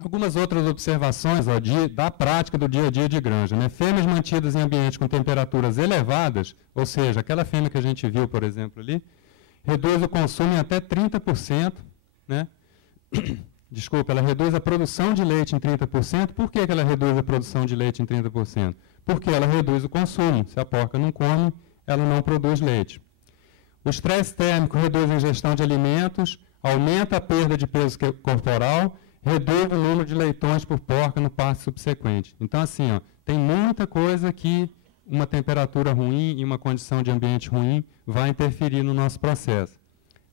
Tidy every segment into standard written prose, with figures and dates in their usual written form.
Algumas outras observações da prática do dia a dia de granja, né? Fêmeas mantidas em ambiente com temperaturas elevadas, ou seja, aquela fêmea que a gente viu, por exemplo, ali, reduz o consumo em até 30%, né? Desculpa, ela reduz a produção de leite em 30%. Por que ela reduz a produção de leite em 30%? Porque ela reduz o consumo. Se a porca não come, ela não produz leite. O estresse térmico reduz a ingestão de alimentos, aumenta a perda de peso corporal, reduz o número de leitões por porca no parto subsequente. Então, assim, ó, tem muita coisa que uma temperatura ruim e uma condição de ambiente ruim vai interferir no nosso processo.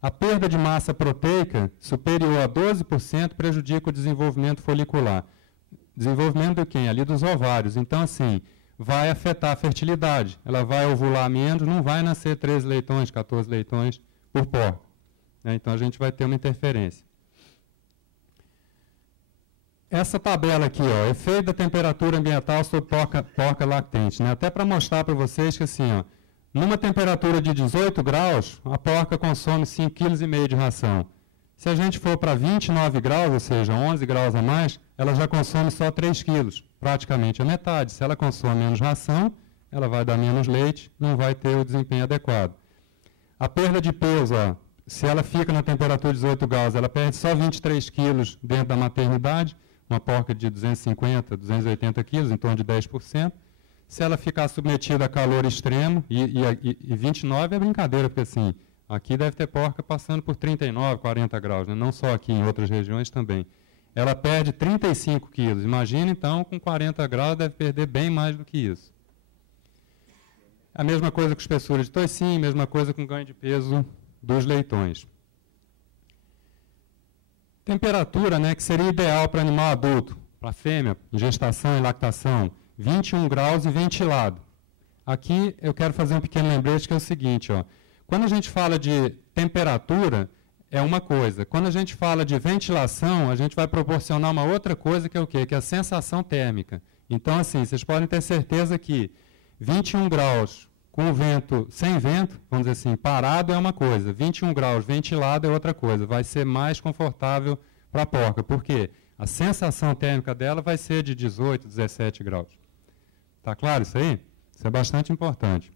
A perda de massa proteica superior a 12% prejudica o desenvolvimento folicular. Desenvolvimento de quem? Ali dos ovários. Então, assim, vai afetar a fertilidade. Ela vai ovular menos, não vai nascer 13 leitões, 14 leitões por porca. Então, a gente vai ter uma interferência. Essa tabela aqui, ó, efeito da temperatura ambiental sobre porca lactente. Né? Até para mostrar para vocês que, assim, ó, numa temperatura de 18 graus, a porca consome 5,5 kg de ração. Se a gente for para 29 graus, ou seja, 11 graus a mais, ela já consome só 3 quilos, praticamente a metade. Se ela consome menos ração, ela vai dar menos leite, não vai ter o desempenho adequado. A perda de peso, ó, se ela fica na temperatura de 18 graus, ela perde só 23 quilos dentro da maternidade, uma porca de 250, 280 quilos, em torno de 10%. Se ela ficar submetida a calor extremo, e 29 é brincadeira, porque assim, aqui deve ter porca passando por 39, 40 graus, né? Não só aqui, em outras regiões também. Ela perde 35 quilos. Imagina, então, com 40 graus, deve perder bem mais do que isso. A mesma coisa com espessura de toicinho, mesma coisa com ganho de peso dos leitões. Temperatura, né, que seria ideal para animal adulto, para fêmea, em gestação e lactação, 21 graus e ventilado. Aqui eu quero fazer um pequeno lembrete que é o seguinte, ó, quando a gente fala de temperatura, é uma coisa. Quando a gente fala de ventilação, a gente vai proporcionar uma outra coisa que é o quê? Que é a sensação térmica. Então, assim, vocês podem ter certeza que 21 graus com vento, sem vento, vamos dizer assim, parado é uma coisa, 21 graus ventilado é outra coisa, vai ser mais confortável para a porca. Por quê? A sensação térmica dela vai ser de 18, 17 graus. Está claro isso aí? Isso é bastante importante.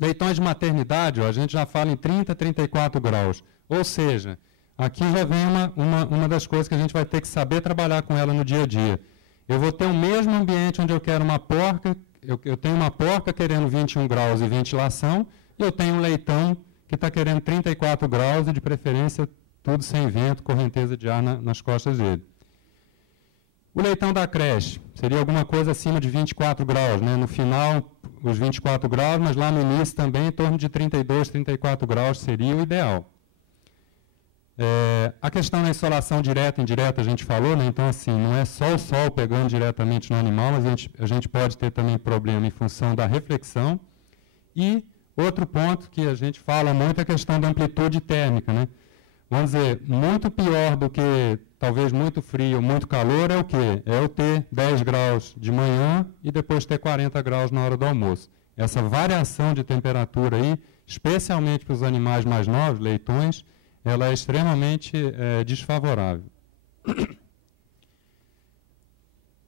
Leitões de maternidade, ó, a gente já fala em 30, 34 graus. Ou seja, aqui já vem uma das coisas que a gente vai ter que saber trabalhar com ela no dia a dia. Eu vou ter o mesmo ambiente onde eu quero uma porca, eu tenho uma porca querendo 21 graus e ventilação, e eu tenho um leitão que está querendo 34 graus e, de preferência, tudo sem vento, correnteza de ar nas costas dele. O leitão da creche seria alguma coisa acima de 24 graus, né? No final, os 24 graus, mas lá no início também, em torno de 32, 34 graus seria o ideal. A questão da insolação direta e indireta a gente falou, né? Então, assim, não é só o sol pegando diretamente no animal, mas a gente pode ter também problema em função da reflexão. E outro ponto que a gente fala muito é a questão da amplitude térmica, né? Vamos dizer, muito pior do que talvez muito frio, muito calor, é o quê? É eu ter 10 graus de manhã e depois ter 40 graus na hora do almoço. Essa variação de temperatura aí, especialmente para os animais mais novos, leitões, ela é extremamente desfavorável.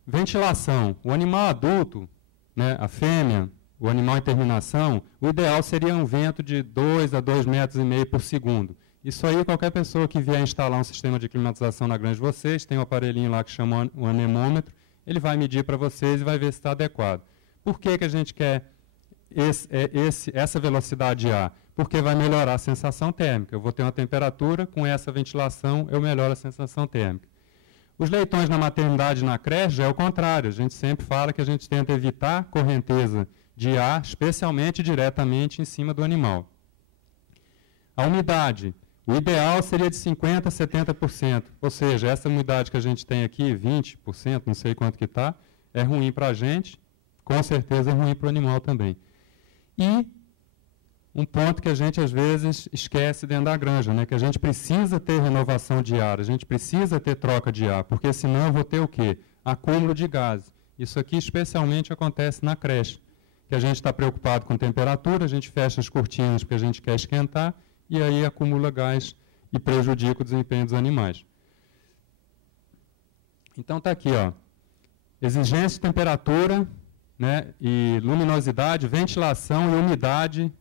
Ventilação. O animal adulto, né, a fêmea, o animal em terminação, o ideal seria um vento de 2 a 2,5 metros por segundo. Isso aí, qualquer pessoa que vier instalar um sistema de climatização na granja de vocês, tem um aparelhinho lá que chama o anemômetro, ele vai medir para vocês e vai ver se está adequado. Por que a gente quer essa velocidade de ar? Porque vai melhorar a sensação térmica. Eu vou ter uma temperatura, com essa ventilação eu melhoro a sensação térmica. Os leitões na maternidade e na creche já é o contrário. A gente sempre fala que a gente tenta evitar correnteza de ar, especialmente diretamente em cima do animal. A umidade. O ideal seria de 50% a 70%. Ou seja, essa umidade que a gente tem aqui, 20%, não sei quanto que está, é ruim para a gente, com certeza é ruim para o animal também. E um ponto que a gente, às vezes, esquece dentro da granja, né? Que a gente precisa ter renovação de ar, a gente precisa ter troca de ar, porque senão eu vou ter o quê? Acúmulo de gases. Isso aqui especialmente acontece na creche, que a gente está preocupado com temperatura, a gente fecha as cortinas porque a gente quer esquentar, e aí acumula gás e prejudica o desempenho dos animais. Então está aqui, ó, exigência de temperatura, né, e luminosidade, ventilação e umidade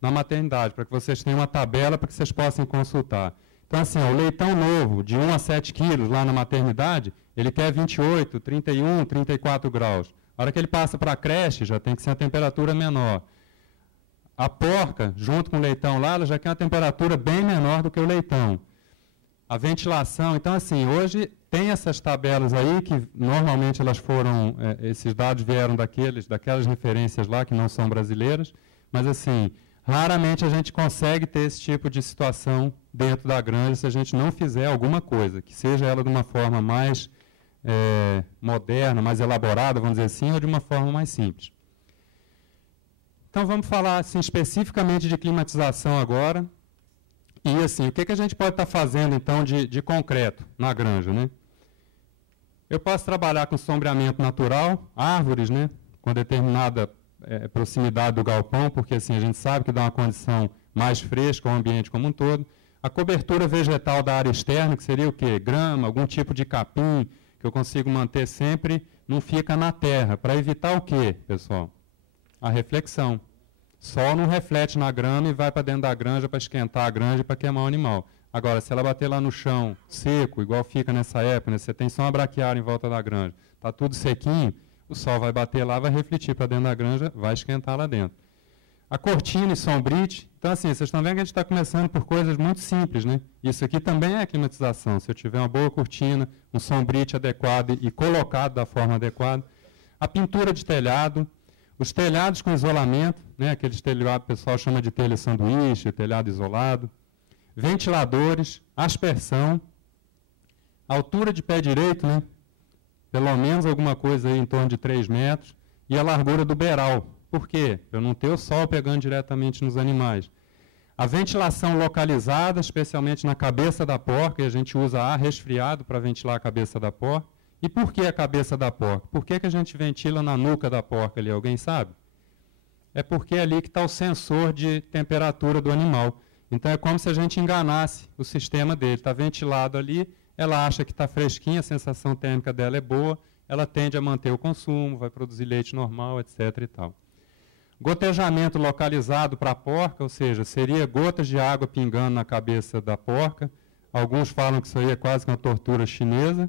na maternidade, para que vocês tenham uma tabela para que vocês possam consultar. Então, assim, ó, o leitão novo, de 1 a 7 quilos lá na maternidade, ele quer 28, 31, 34 graus. A hora que ele passa para a creche, já tem que ser a temperatura menor. A porca, junto com o leitão lá, ela já quer uma temperatura bem menor do que o leitão. A ventilação, então, assim, hoje tem essas tabelas aí, que normalmente elas foram, esses dados vieram daquelas referências lá, que não são brasileiras, mas, assim, raramente a gente consegue ter esse tipo de situação dentro da granja se a gente não fizer alguma coisa, que seja ela de uma forma mais moderna, mais elaborada, vamos dizer assim, ou de uma forma mais simples. Então, vamos falar assim, especificamente de climatização agora. E, assim, o que a gente pode estar fazendo, então, de concreto na granja, né? Eu posso trabalhar com sombreamento natural, árvores, né, com determinada proximidade do galpão, porque, assim, a gente sabe que dá uma condição mais fresca ao ambiente como um todo. A cobertura vegetal da área externa, que seria o quê? Grama, algum tipo de capim, que eu consigo manter sempre, não fica na terra, para evitar o quê, pessoal? A reflexão. Sol não reflete na grama e vai para dentro da granja para esquentar a granja e para queimar o animal. Agora, se ela bater lá no chão, seco, igual fica nessa época, né, você tem só uma braquiária em volta da granja, está tudo sequinho, o sol vai bater lá, vai refletir para dentro da granja, vai esquentar lá dentro. A cortina e sombrite, então assim, vocês estão vendo que a gente está começando por coisas muito simples, né? Isso aqui também é climatização, se eu tiver uma boa cortina, um sombrite adequado e colocado da forma adequada. A pintura de telhado, os telhados com isolamento, né, aqueles telhados que o pessoal chama de telha sanduíche, telhado isolado. Ventiladores, aspersão, altura de pé direito, né, pelo menos alguma coisa aí em torno de 3 metros, e a largura do beiral. Por quê? Para eu não ter o sol pegando diretamente nos animais. A ventilação localizada, especialmente na cabeça da porca, e a gente usa ar resfriado para ventilar a cabeça da porca. E por que a cabeça da porca? Por que a gente ventila na nuca da porca ali? Alguém sabe? É porque é ali que está o sensor de temperatura do animal. Então é como se a gente enganasse o sistema dele. Está ventilado ali, ela acha que está fresquinha, a sensação térmica dela é boa, ela tende a manter o consumo, vai produzir leite normal, etc. e tal. Gotejamento localizado para a porca, ou seja, seria gotas de água pingando na cabeça da porca. Alguns falam que isso aí é quase que uma tortura chinesa.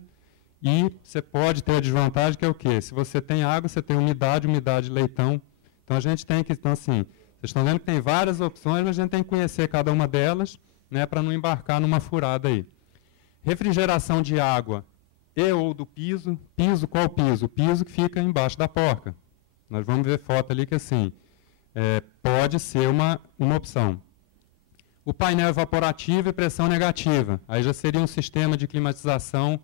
E você pode ter a desvantagem que é o quê? Se você tem água, você tem umidade leitão. Então a gente tem que, então assim, vocês estão vendo que tem várias opções, mas a gente tem que conhecer cada uma delas, né, para não embarcar numa furada aí. Refrigeração de água e ou do piso. Piso, qual piso? O piso que fica embaixo da porca. Nós vamos ver foto ali que assim, pode ser uma opção. O painel evaporativo e pressão negativa. Aí já seria um sistema de climatização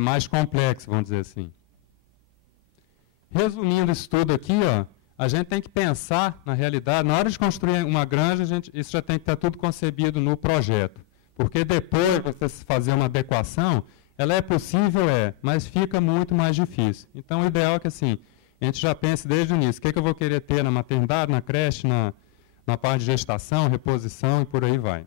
mais complexo, vamos dizer assim. Resumindo isso tudo aqui, ó, a gente tem que pensar, na realidade, na hora de construir uma granja, isso já tem que estar tudo concebido no projeto. Porque depois de você fazer uma adequação, ela é possível, mas fica muito mais difícil. Então, o ideal é que assim, a gente já pense desde o início, o que eu vou querer ter na maternidade, na creche, na parte de gestação, reposição e por aí vai.